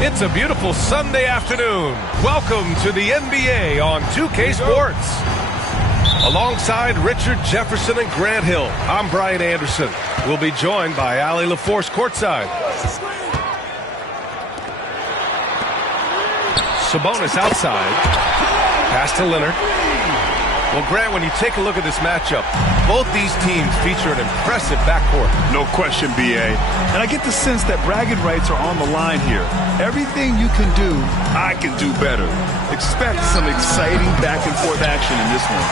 It's a beautiful Sunday afternoon. Welcome to the NBA on 2K Sports. Alongside Richard Jefferson and Grant Hill, I'm Brian Anderson. We'll be joined by Ali LaForce courtside. Sabonis outside. Pass to Leonard. Well, Grant, when you take a look at this matchup, both these teams feature an impressive backcourt. No question, B.A. And I get the sense that bragging rights are on the line here. Everything you can do, I can do better. Expect some exciting back-and-forth action in this one.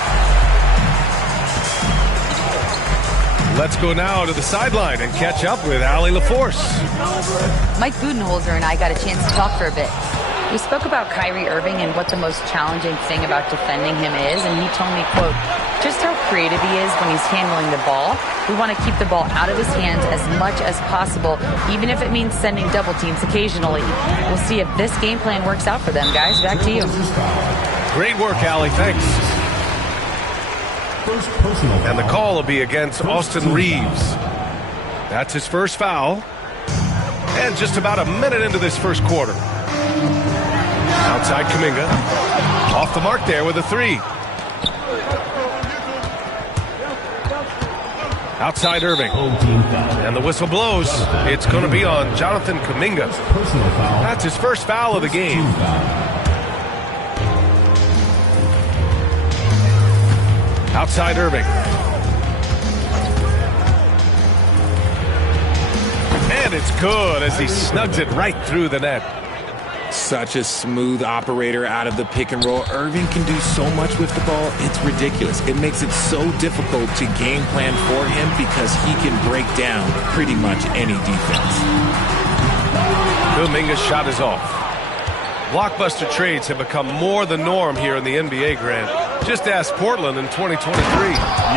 Let's go now to the sideline and catch up with Ali LaForce. Mike Budenholzer and I got a chance to talk for a bit. We spoke about Kyrie Irving and what the most challenging thing about defending him is, and he told me, quote, just how creative he is when he's handling the ball. We want to keep the ball out of his hands as much as possible, even if it means sending double teams occasionally. We'll see if this game plan works out for them, guys. Back to you. Great work, Ali. Thanks. And the call will be against Austin Reeves. That's his first foul. And just about a minute into this first quarter. Outside Kuminga. Off the mark there with a three. Outside Irving. And the whistle blows. It's going to be on Jonathan Kuminga. That's his first foul of the game. Outside Irving. And it's good as he snugs it right through the net. Such a smooth operator out of the pick and roll. Irving can do so much with the ball, it's ridiculous. It makes it so difficult to game plan for him because he can break down pretty much any defense. Kuminga's shot is off. Blockbuster trades have become more the norm here in the NBA, Grant. Just ask Portland in 2023.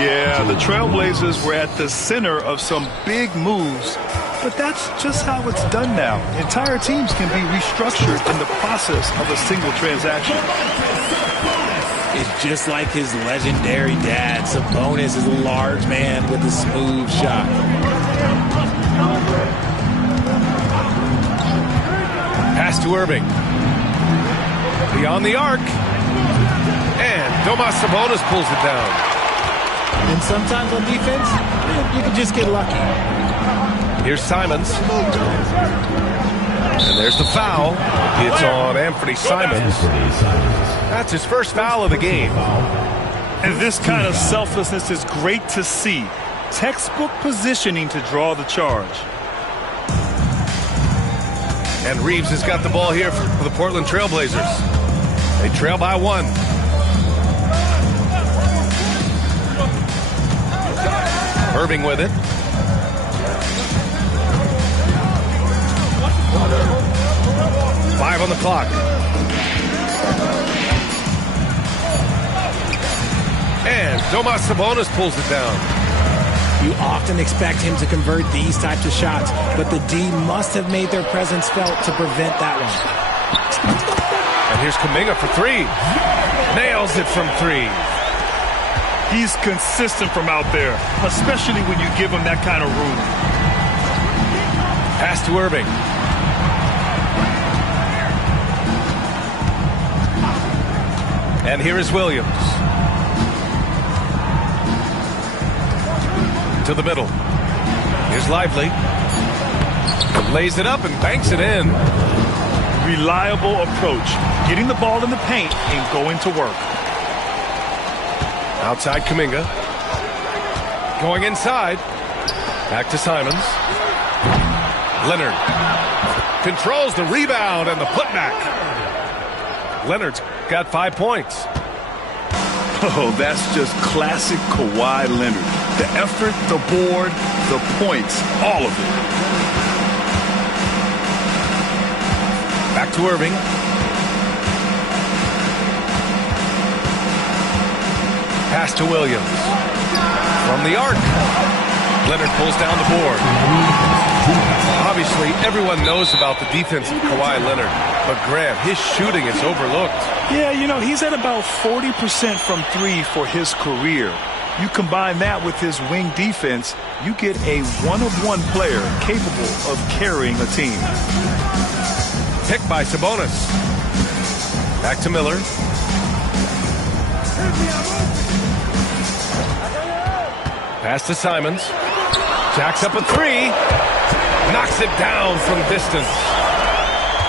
Yeah, the Trailblazers were at the center of some big moves. But that's just how it's done now. Entire teams can be restructured in the process of a single transaction. It's just like his legendary dad. Sabonis is a large man with a smooth shot. Pass to Irving. Beyond the arc. And Domas Sabonis pulls it down. And sometimes on defense, you can just get lucky. Here's Simons. And there's the foul. It's on Anthony Simons. That's his first foul of the game. And this kind of selflessness is great to see. Textbook positioning to draw the charge. And Reeves has got the ball here for the Portland Trailblazers. They trail by one. Irving with it. Five on the clock. And Domas Sabonis pulls it down. You often expect him to convert these types of shots, but the D must have made their presence felt to prevent that one. And here's Kuminga for three. Nails it from three. He's consistent from out there, especially when you give him that kind of room. Pass to Irving. And here is Williams. To the middle. Here's Lively. Lays it up and banks it in. Reliable approach. Getting the ball in the paint and going to work. Outside Kuminga. Going inside. Back to Simons. Leonard. Controls the rebound and the putback. Leonard's got 5 points. Oh, that's just classic Kawhi Leonard. The effort, the board, the points, all of it. Back to Irving. Pass to Williams. From the arc. Leonard pulls down the board. Obviously, everyone knows about the defense of Kawhi Leonard. But, Grant, his shooting is overlooked. Yeah, you know, he's at about 40% from three for his career. You combine that with his wing defense, you get a one-of-one player capable of carrying a team. Pick by Sabonis. Back to Miller. Pass to Simons. Jacks up a three. Knocks it down from distance.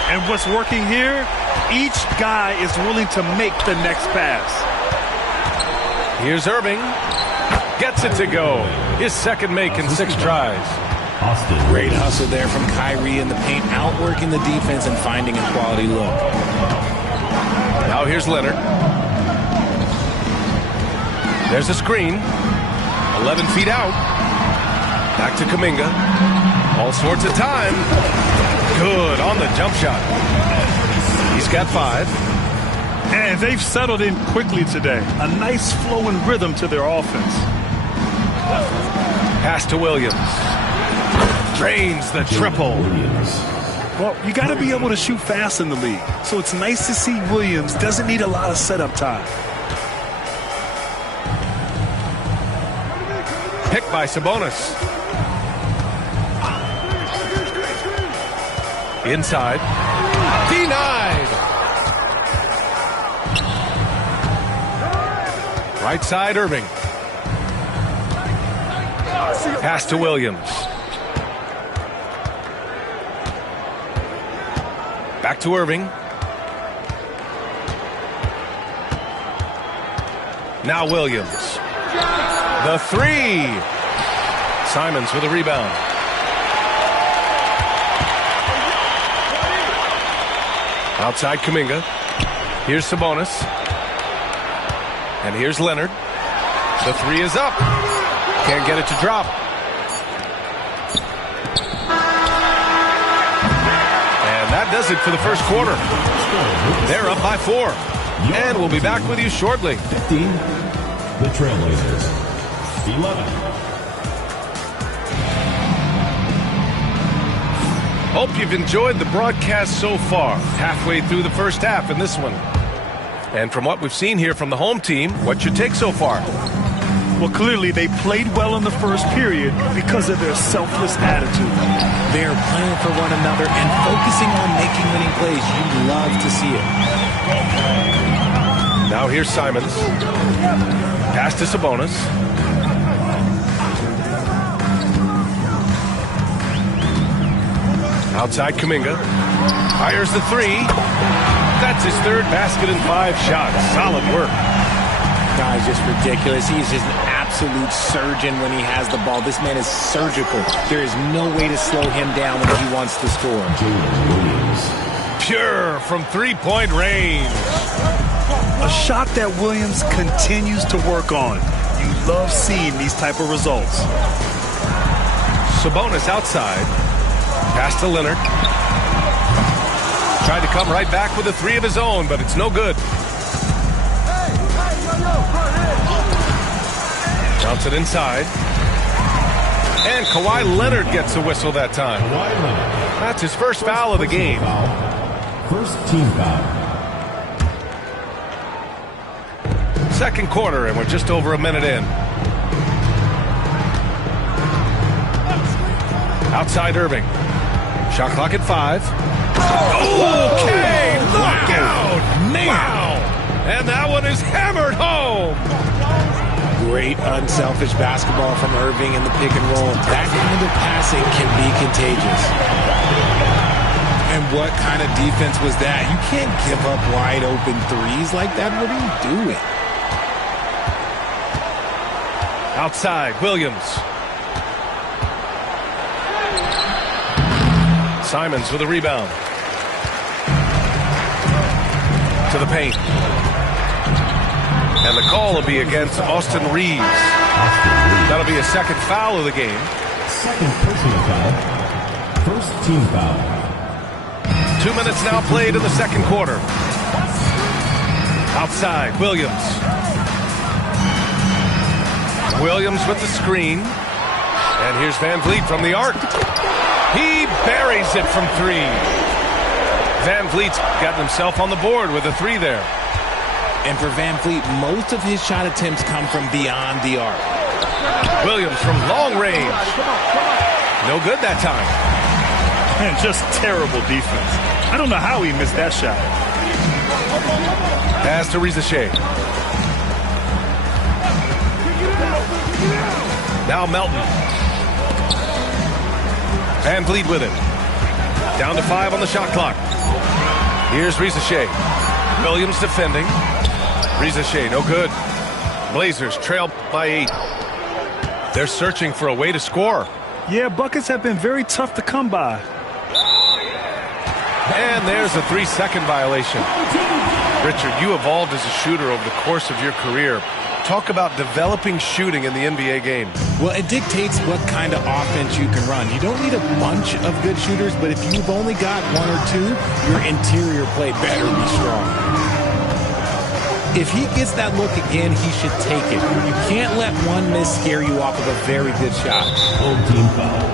And what's working here, each guy is willing to make the next pass. Here's Irving. Gets it to go. His second make in 6 tries. Great hustle there from Kyrie in the paint, outworking the defense and finding a quality look. Now here's Leonard. There's a screen. 11 feet out. Back to Kuminga. All sorts of time. Good on the jump shot. He's got 5. And they've settled in quickly today. A nice flow and rhythm to their offense. Pass to Williams. Drains the triple. Well, you got to be able to shoot fast in the league. So it's nice to see Williams doesn't need a lot of setup time. Pick by Sabonis. Inside. Denied. Right side, Irving. Pass to Williams. Back to Irving. Now Williams. The three. Simons with a rebound. Outside Kuminga. Here's Sabonis. And here's Leonard. The three is up. Can't get it to drop. And that does it for the first quarter. They're up by 4. And we'll be back with you shortly. 15, the Trailblazers. 11. Hope you've enjoyed the broadcast so far. Halfway through the first half in this one. And from what we've seen here from the home team, what's your take so far? Well, clearly they played well in the first period because of their selfless attitude. They're playing for one another and focusing on making winning plays. You love to see it. Now here's Simons. Pass to Sabonis. Outside Kuminga. Fires the three. That's his third basket and 5 shots. Solid work. Guy's just ridiculous. He's just an absolute surgeon when he has the ball. This man is surgical. There is no way to slow him down when he wants to score. Pure from 3-point range. A shot that Williams continues to work on. You love seeing these type of results. Sabonis outside. Pass to Leonard. Tried to come right back with a 3 of his own, but it's no good. Counts it inside. And Kawhi Leonard gets a whistle that time. That's his first foul of the game. First team foul. Second quarter, and we're just over a minute in. Outside Irving. Shot clock at 5. Okay, knockout! Wow! And that one is hammered home! Great unselfish basketball from Irving in the pick and roll. That kind of passing can be contagious. And what kind of defense was that? You can't give up wide open threes like that. What are you doing? Outside, Williams. Simons with a rebound. To the paint. And the call will be against Austin Reeves. That'll be a second foul of the game. Second personal foul. First team foul. 2 minutes now played in the second quarter. Outside, Williams. Williams with the screen. And here's Van Vliet from the arc. He buries it from 3. Van Vliet's got himself on the board with a 3 there. And for Van Vliet, most of his shot attempts come from beyond the arc. Williams from long range. No good that time. And just terrible defense. I don't know how he missed that shot. Pass to Rizachet. Now Melton. Van Vliet with it. Down to 5 on the shot clock. Here's Rizachet. Williams defending. Rizachet, no good. Blazers trail by 8. They're searching for a way to score. Yeah, buckets have been very tough to come by. And there's a 3-second violation. Richard, you evolved as a shooter over the course of your career. Talk about developing shooting in the NBA game. Well, it dictates what kind of offense you can run. You don't need a bunch of good shooters, but if you've only got 1 or 2, your interior play better be strong. If he gets that look again, he should take it. You can't let one miss scare you off of a very good shot. Full team foul.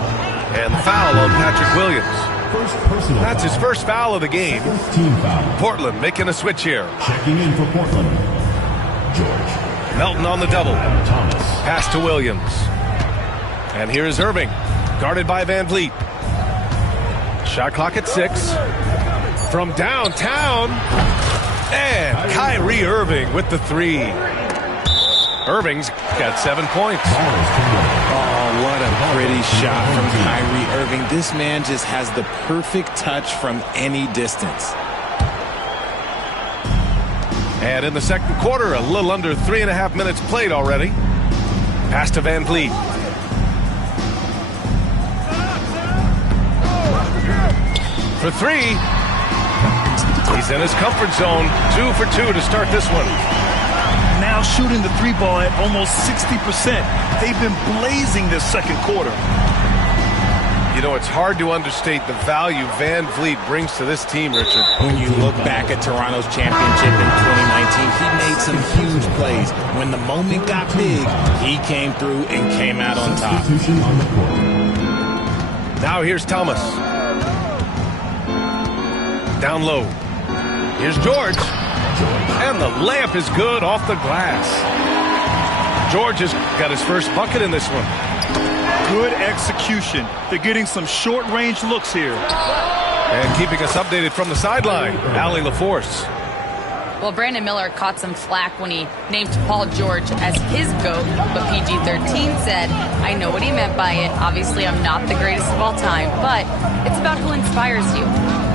And foul on Patrick Williams. First personal That's foul. his first foul of the game. Second team foul. Portland making a switch here. Checking in for Portland. George. Melton on the double. Thomas. Pass to Williams. And here is Irving. Guarded by Van Vliet. Shot clock at 6. From downtown. And Kyrie Irving with the 3. Irving's got 7 points. Oh, what a pretty shot from Kyrie Irving. This man just has the perfect touch from any distance. And in the second quarter, a little under 3.5 minutes played already. Pass to Van Vliet. For 3. He's in his comfort zone. 2 for 2 to start this one. Now shooting the 3 ball at almost 60%. They've been blazing this second quarter. You know, it's hard to understate the value Van Vliet brings to this team, Richard. When you look back at Toronto's championship in 2019, he made some huge plays. When the moment got big, he came through and came out on top. Substitution on the court. Now here's Thomas. Down low. Here's George. And the layup is good off the glass. George has got his first bucket in this one. Good execution. They're getting some short-range looks here. And keeping us updated from the sideline, Allie LaForce. Well, Brandon Miller caught some flack when he named Paul George as his GOAT, but PG-13 said, I know what he meant by it. Obviously, I'm not the greatest of all time, but it's about who inspires you.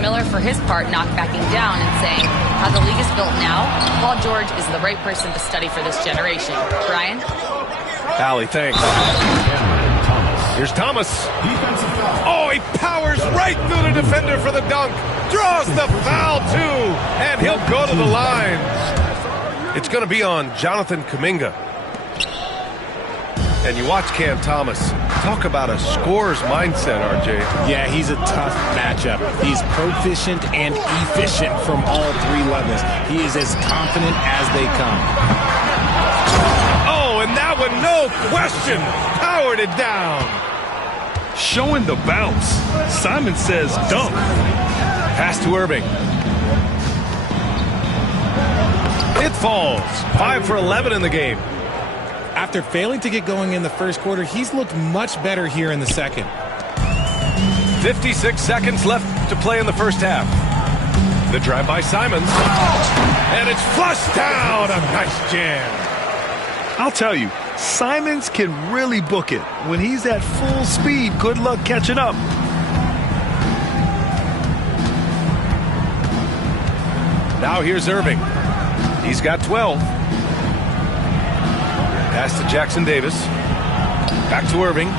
Miller, for his part, not backing down and saying, how the league is built now, Paul George is the right person to study for this generation. Brian? Allie, thanks. Here's Thomas. Oh, he powers right through the defender for the dunk. Draws the foul, too. And he'll go to the line. It's going to be on Jonathan Kuminga. And you watch Cam Thomas. Talk about a scorer's mindset, RJ. Yeah, he's a tough matchup. He's proficient and efficient from all 3 levels. He is as confident as they come. Oh, and that one, no question, powered it down. Showing the bounce. Simon says dunk. Pass to Irving. It's falls. 5 for 11 in the game. After failing to get going in the first quarter, he's looked much better here in the second. 56 seconds left to play in the first half. The drive by Simons. And it's flushed down. A nice jam. I'll tell you, Simons can really book it. When he's at full speed, good luck catching up. Now here's Irving. He's got 12. Pass to Jackson Davis. Back to Irving.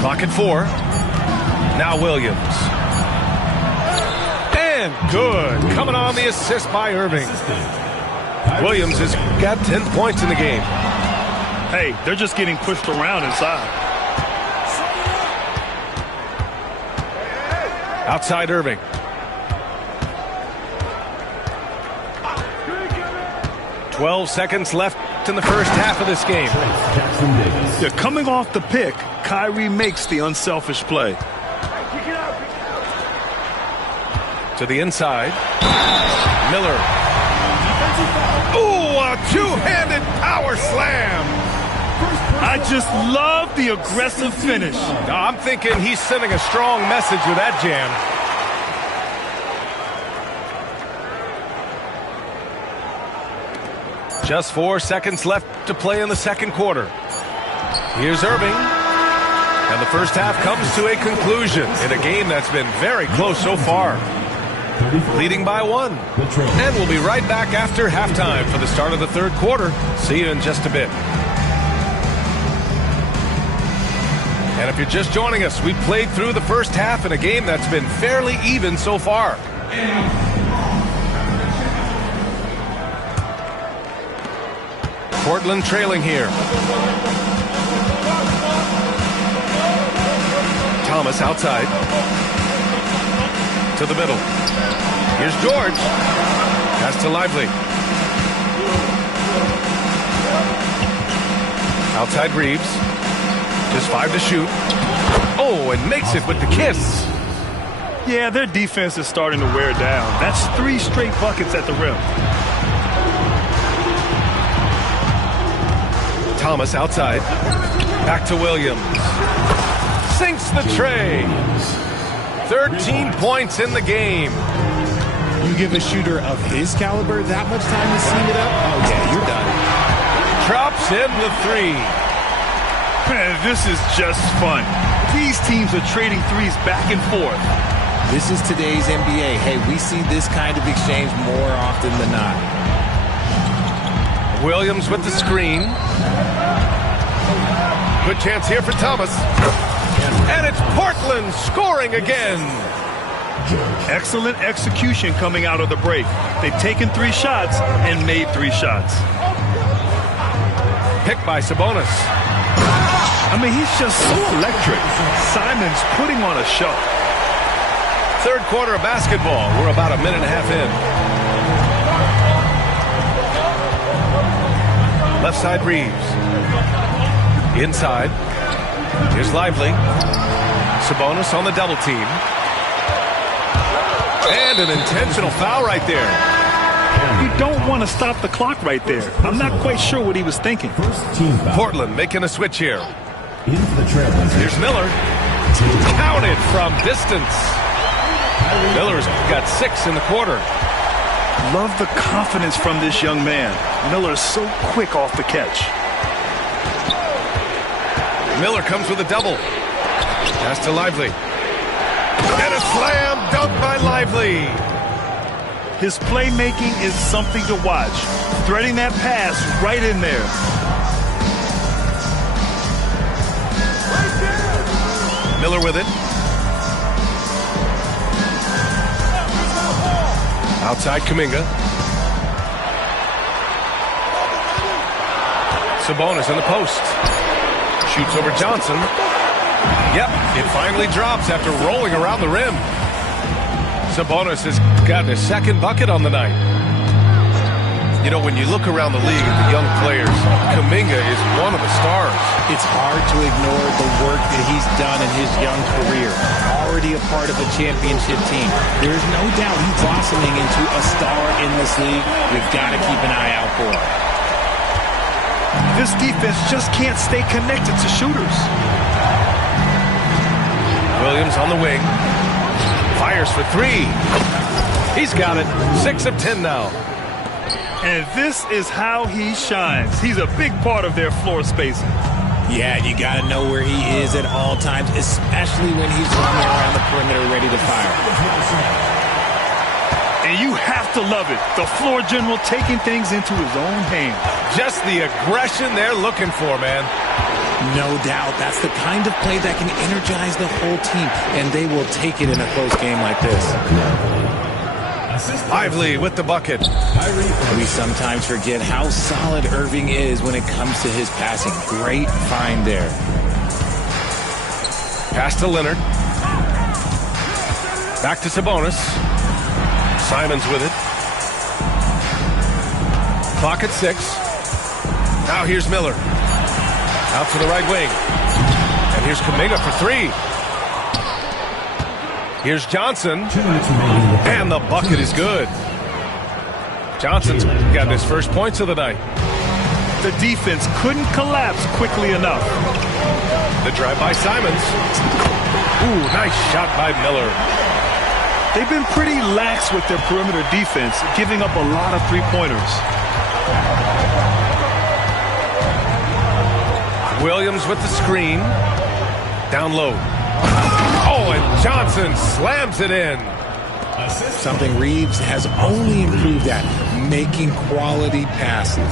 Clock at 4. Now Williams. And good. Coming on the assist by Irving. Williams has got 10 points in the game. Hey, they're just getting pushed around inside. Outside Irving. "12 seconds left in the first half of this game." Yeah, coming off the pick, Kyrie makes the unselfish play. To the inside. Miller. Ooh, a two-handed power slam. I just love the aggressive finish. I'm thinking he's sending a strong message with that jam. Just 4 seconds left to play in the second quarter. Here's Irving. And the first half comes to a conclusion in a game that's been very close so far. Leading by 1. And we'll be right back after halftime for the start of the third quarter. See you in just a bit. And if you're just joining us, we played through the first half in a game that's been fairly even so far. Portland trailing here. Thomas outside. To the middle. Here's George. Pass to Lively. Outside Reeves. Just 5 to shoot. Oh, and makes it with the kiss. Yeah, their defense is starting to wear down. That's 3 straight buckets at the rim. Thomas outside. Back to Williams. Sinks the tray. 13 points in the game. You give a shooter of his caliber that much time to steam it up? Oh, yeah, you're done. Drops in the 3. Man, this is just fun. These teams are trading threes back and forth. This is today's NBA. Hey, we see this kind of exchange more often than not. Williams with the screen. Good chance here for Thomas. And it's Portland scoring again. Excellent execution coming out of the break. They've taken 3 shots and made 3 shots. Picked by Sabonis. I mean, he's just so electric. Simon's putting on a show. Third quarter of basketball. We're about a minute and a half in. Left side Reeves. Inside. Here's Lively. Sabonis on the double team. And an intentional foul right there. You don't want to stop the clock right there. I'm not quite sure what he was thinking. Portland making a switch here. Into the Trailblazers. Here's Miller. Counted from distance. Miller's got 6 in the quarter. Love the confidence from this young man. Miller's so quick off the catch. Miller comes with a double. Pass to Lively. And a slam dunk by Lively. His playmaking is something to watch. Threading that pass right in there. Miller with it. Outside Kuminga. Sabonis in the post. Shoots over Johnson. Yep, it finally drops after rolling around the rim. Sabonis has got his second bucket on the night. You know, when you look around the league at the young players, Kuminga is one of the stars. It's hard to ignore the work that he's done in his young career. Already a part of a championship team. There's no doubt he's blossoming into a star in this league, we've got to keep an eye out for him. This defense just can't stay connected to shooters. Williams on the wing. Fires for three. He's got it. 6 of 10 now. And this is how he shines. He's a big part of their floor spacing. Yeah, you got to know where he is at all times, especially when he's running around the perimeter ready to fire. And you have to love it. The floor general taking things into his own hands. Just the aggression they're looking for, man. No doubt. That's the kind of play that can energize the whole team, and they will take it in a close game like this. Lively with the bucket. We sometimes forget how solid Irving is when it comes to his passing. Great find there. Pass to Leonard. Back to Sabonis. Simons with it. Clock at 6. Now here's Miller. Out to the right wing. And here's Kuminga for three. Here's Johnson. And the bucket is good. Johnson's got his first points of the night. The defense couldn't collapse quickly enough. The drive by Simons. Ooh, nice shot by Miller. They've been pretty lax with their perimeter defense, giving up a lot of three-pointers. Williams with the screen. Down low. Oh, and Johnson slams it in. Something Reeves has only improved at, making quality passes.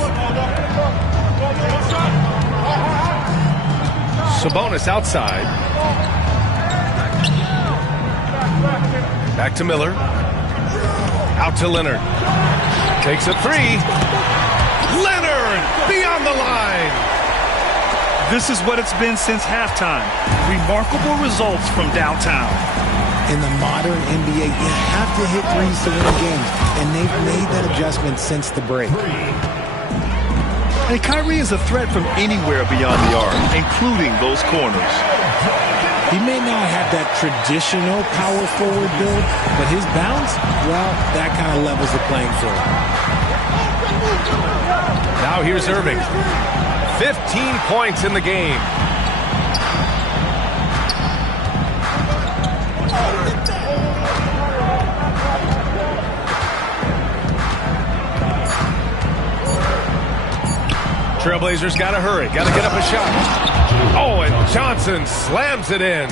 Sabonis outside. Back to Miller. Out to Leonard. Takes a three. Leonard beyond the line. This is what it's been since halftime. Remarkable results from downtown. In the modern NBA, you have to hit threes to win games, and they've made that adjustment since the break. And Kyrie is a threat from anywhere beyond the arc, including those corners. He may not have that traditional power forward build, but his bounce, well, that kind of levels the playing field. Now here's Irving. 15 points in the game. Trailblazers got to hurry. Got to get up a shot. Oh, and Johnson slams it in.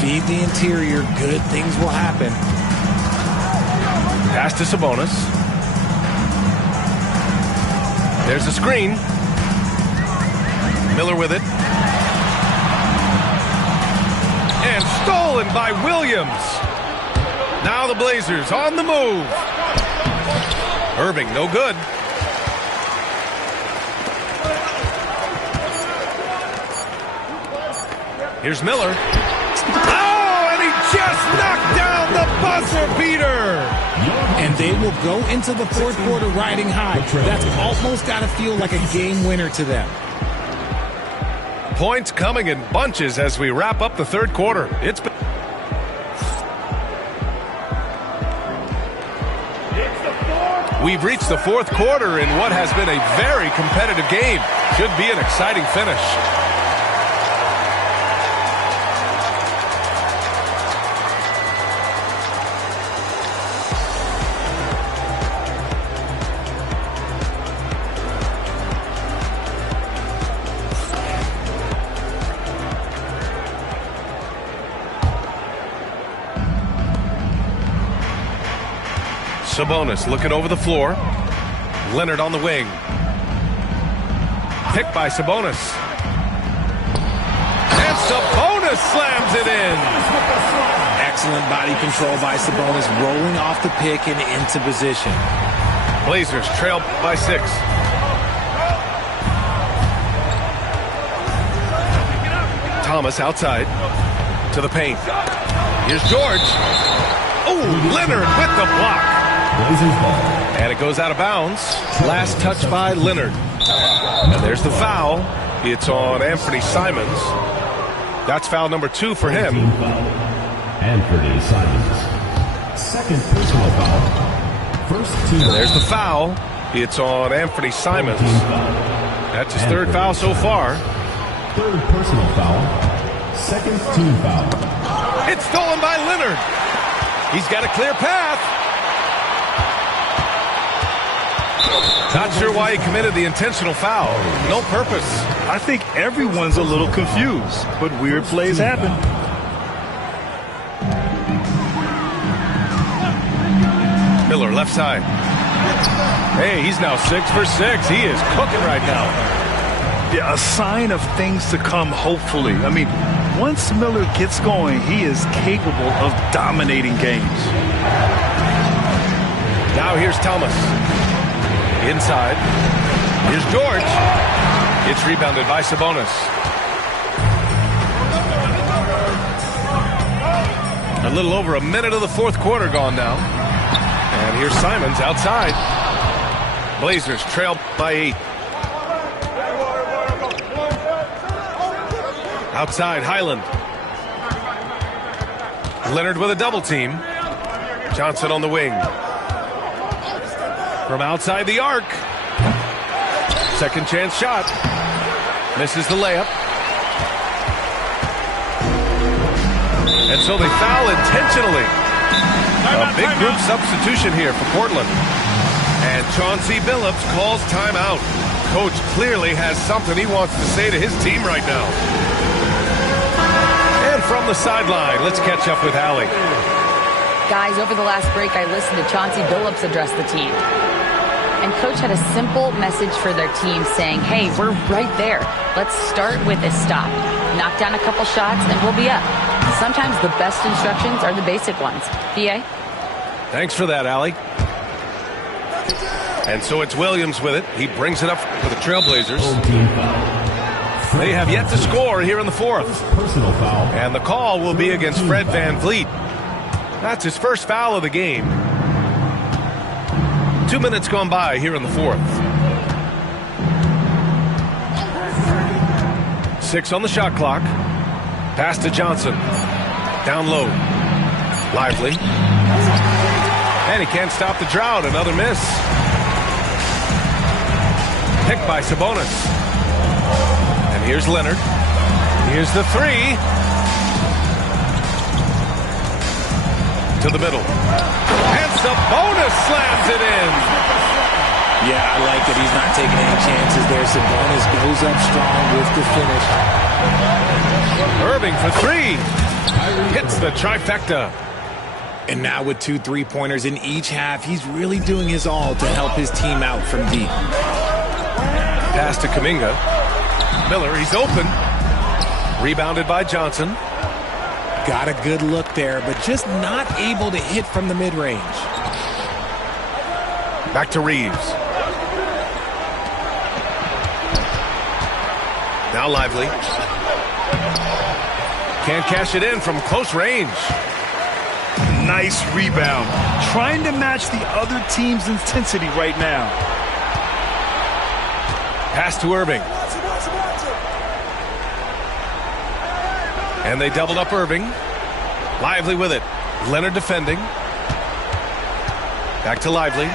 Feed the interior. Good things will happen. Pass to Sabonis. There's a screen. Miller with it. And stolen by Williams. Now the Blazers on the move. Irving, no good. Here's Miller. Oh, and he just knocked down the buzzer beater. And they will go into the fourth quarter riding high. That's almost got to feel like a game winner to them. Points coming in bunches as we wrap up the third quarter. We've reached the fourth quarter in what has been a very competitive game. Should be an exciting finish. Sabonis looking over the floor. Leonard on the wing. Picked by Sabonis. And Sabonis slams it in. Excellent body control by Sabonis, rolling off the pick and into position. Blazers trail by 6. Thomas outside to the paint. Here's George. Oh, Leonard with the block. And it goes out of bounds. Last touch by Leonard. And there's the foul. It's on Anthony Simons. That's foul number 2 for him. Anthony Simons. Second personal foul. First team. And there's the foul. It's on Anthony Simons. That's his third foul so far. Third personal foul. Second team foul. It's stolen by Leonard. He's got a clear path. Not sure why he committed the intentional foul. No purpose. I think everyone's a little confused, but weird plays happen. Miller, left side. Hey, he's now 6 for 6. He is cooking right now. Yeah, a sign of things to come, hopefully. I mean, once Miller gets going, he is capable of dominating games. Now here's Thomas. Inside. Here's George. It's rebounded by Sabonis. A little over a minute of the fourth quarter gone now. And here's Simons outside. Blazers trail by 8. Outside, Highland. Leonard with a double team. Johnson on the wing. From outside the arc. Second chance shot. Misses the layup. And so they foul intentionally. A big group substitution here for Portland. And Chauncey Billups calls timeout. Coach clearly has something he wants to say to his team right now. And from the sideline, let's catch up with Allie. Guys, over the last break, I listened to Chauncey Billups address the team. And Coach had a simple message for their team saying, hey, we're right there. Let's start with a stop. Knock down a couple shots, and we'll be up. Sometimes the best instructions are the basic ones. B.A.? Thanks for that, Allie. And so it's Williams with it. He brings it up for the Trailblazers. They have yet to score here in the fourth. Personal foul. And the call will be against Fred VanVleet. That's his first foul of the game. 2 minutes gone by here in the fourth. 6 on the shot clock. Pass to Johnson. Down low. Lively. And he can't stop the drought. Another miss. Picked by Sabonis. And here's Leonard. Here's the three. To the middle. And Sabonis slams it in. Yeah, I like that he's not taking any chances there. Sabonis goes up strong with the finish. Irving for three. Hits the trifecta. And now with 2 3-pointers in each half, he's really doing his all to help his team out from deep. Pass to Kuminga. Miller, he's open. Rebounded by Johnson. Got a good look there, but just not able to hit from the mid-range. Back to Reeves. Now Lively. Can't cash it in from close range. Nice rebound. Trying to match the other team's intensity right now. Pass to Irving. And they doubled up Irving. Lively with it. Leonard defending. Back to Lively.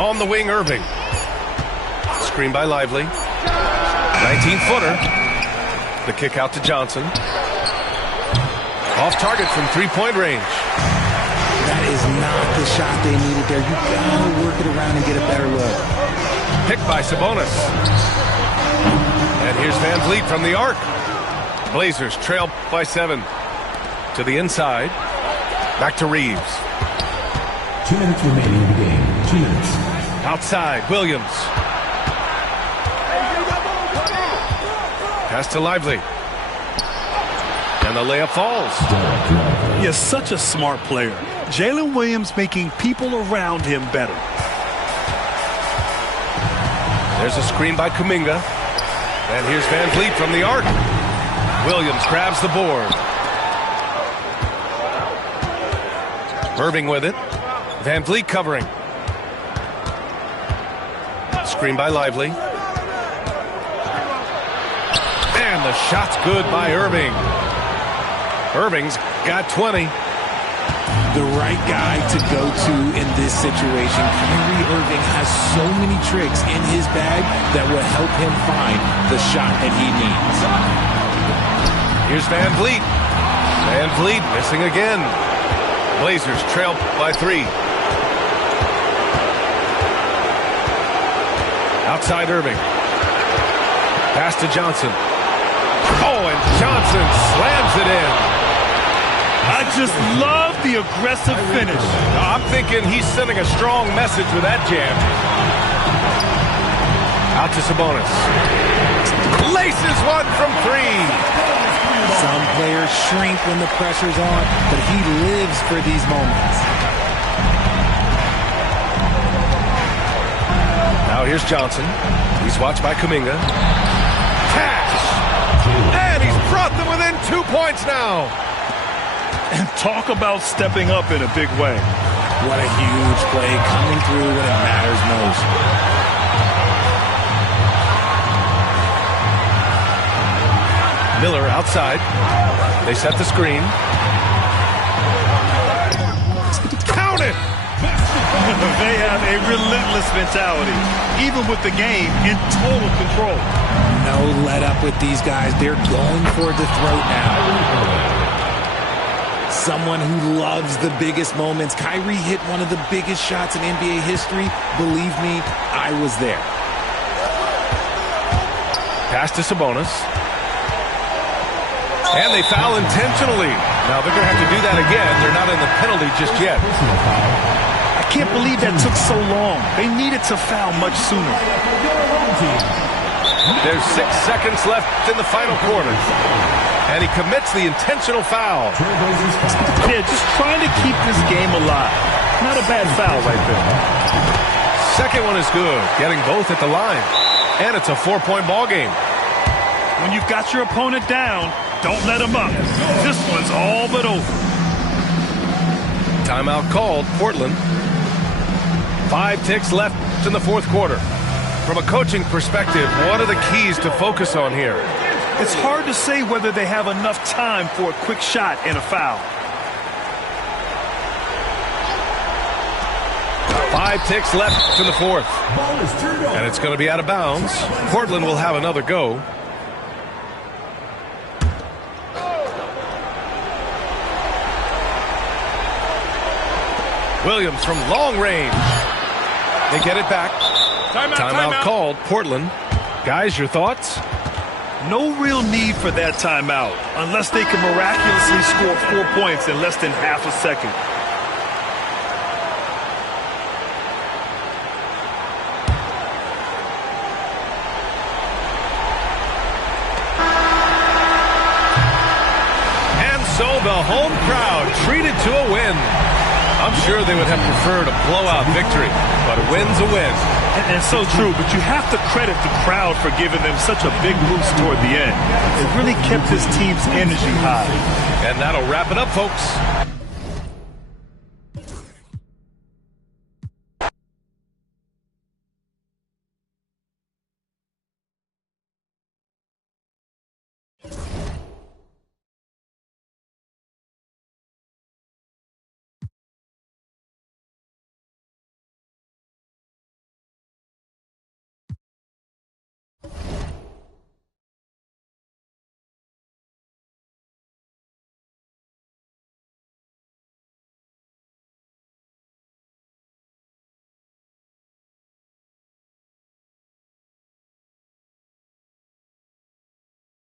On the wing, Irving. Screen by Lively. 19-footer. The kick out to Johnson. Off target from three-point range. That is not the shot they needed there. You gotta work it around and get a better look. Picked by Sabonis. And here's VanVleet from the arc. Blazers trail by 7. To the inside. Back to Reeves. 2 minutes remaining in the game. 2 minutes. Outside, Williams. Pass to Lively. And the layup falls. He is such a smart player. Jalen Williams making people around him better. There's a screen by Kuminga. And here's VanVleet from the arc. Williams grabs the board. Irving with it. VanVleet covering. Screen by Lively. And the shot's good by Irving. Irving's got 20. The right guy to go to in this situation. Kyrie Irving has so many tricks in his bag that will help him find the shot that he needs. Here's Van Vliet. Van Vliet missing again. Blazers trail by 3. Outside Irving. Pass to Johnson. Oh, and Johnson slams it in. I just love the aggressive finish. I'm thinking he's sending a strong message with that jam. Out to Sabonis. Laces one from 3. Some players shrink when the pressure's on, but he lives for these moments. Now here's Johnson. He's watched by Kuminga. Cash! And he's brought them within 2 points now. And talk about stepping up in a big way. What a huge play, coming through when it matters most. Miller outside. They set the screen. Count it! They have a relentless mentality, even with the game in total control. No let up with these guys. They're going for the throat now. Someone who loves the biggest moments. Kyrie hit one of the biggest shots in NBA history. Believe me, I was there. Pass to Sabonis. And they foul intentionally. Now they're going to have to do that again. They're not in the penalty just yet. I can't believe that took so long. They needed to foul much sooner. There's 6 seconds left in the final quarter. And he commits the intentional foul. Yeah, just trying to keep this game alive. Not a bad foul right there. Second one is good, getting both at the line. And it's a 4-point ball game. When you've got your opponent down, don't let him up. This one's all but over. Timeout called, Portland. 5 ticks left in the fourth quarter. From a coaching perspective, what are the keys to focus on here? It's hard to say whether they have enough time for a quick shot and a foul. 5 ticks left in the fourth. And it's going to be out of bounds. Portland will have another go. Williams from long range. They get it back. Timeout called. Portland. Guys, your thoughts? No real need for that timeout unless they can miraculously score 4 points in less than half a second. And so the home crowd treated to a win. I'm sure they would have preferred a blowout victory, but a win's a win. And so true, but you have to credit the crowd for giving them such a big boost toward the end. It really kept this team's energy high. And that'll wrap it up, folks.